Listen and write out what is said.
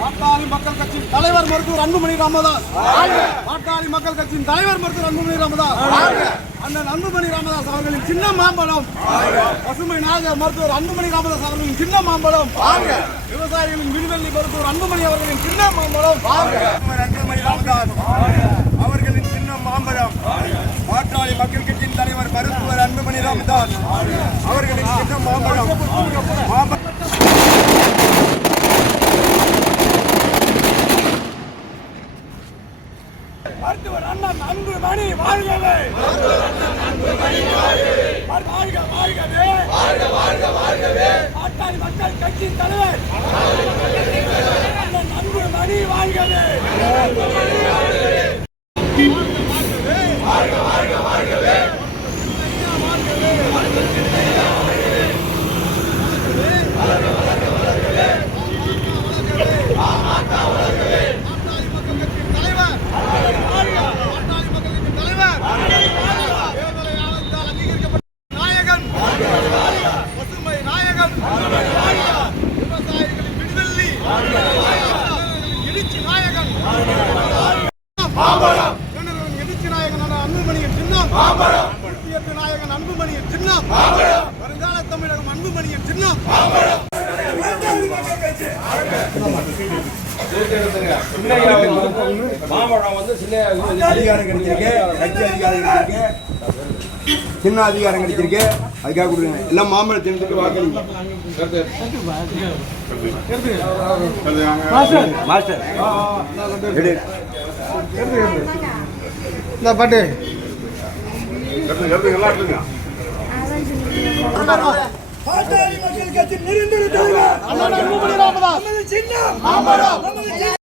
பாட்டாளி மக்கள் கட்சியின் தலைவர் மருத்துவர் அன்புமணி ராமதாஸ். பாட்டாளி மக்கள் கட்சியின் தலைவர் மருத்துவர் அன்புமணி ராமதாஸ். அண்ணன் அன்புமணி ராமதாஸ் அவர்களின் சின்ன மாம்பழம். பசுமை நாக மருத்துவர் அன்புமணி ராமதாஸ் அவர்களின் சின்ன மாம்பழம். விவசாயிகளின் விடுதலை மருத்துவர் அன்புமணி அவர்களின் சின்ன மாம்பழம். அன்புமணி ராமதாஸ் அவர்களின் சின்ன மாம்பழம். பாட்டாளி மக்கள் கட்சியின் தலைவர் மருத்துவர் அன்புமணி ராமதாஸ் அவர்களின் சின்ன மாம்பழம். மருத்துவர் அண்ணன் அன்புமணி வாழ்கவே. வாழ்க வாழ்கவே. பாட்டாளி மக்கள் கட்சியின் தலைவர் அண்ணன் அன்புமணி வாழ்கவே. அன்புமணியின் சின்னம் வருங்கால தமிழகம் அன்புமணியின் சின்னம். மாம்பழம் வந்து சின்ன அதிகாரம் கிடைச்சிருக்கு, கட்சி அதிகாரம் கிடைச்சிருக்கு, சின்ன அதிகாரம் கிடைச்சிருக்கு. அதுக்காக கொடுங்க. எல்லாம் மாம்பழம் தின்னுட்டு வாக்களிங்க. மாஸ்டர் இந்த பாட்டு பாட்டாளி மக்கள் கட்சி நிரந்தர தலைவர் அன்புமணி ராமதாஸ் சின்னம் மாம்பழம்.